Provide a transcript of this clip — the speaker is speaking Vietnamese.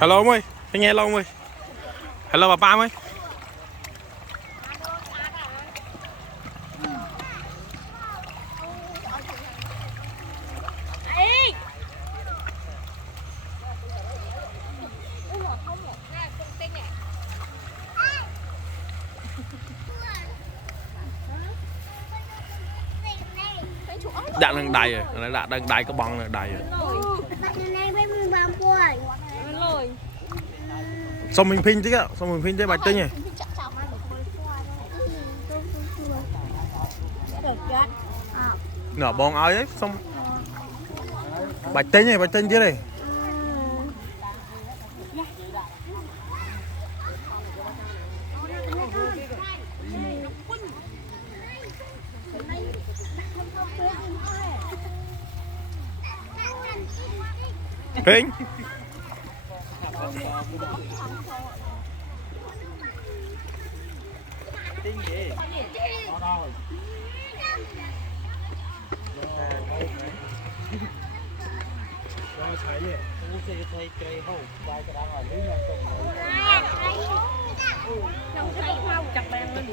Hello ông ơi, anh nghe lâu ông ơi. Hello bà Pam ơi. Đạn đang đầy rồi, đạn đang đầy cái băng này đầy rồi. Xong mình pin chứ ạ, xong mình pin cho bạch tinh này. Nở bong ơi ấy, xong bạch tinh chứ này. Pin. Thấy cây hậu vai cái đang ở dưới nhà cùng Không thấy mau chặt bàn lên.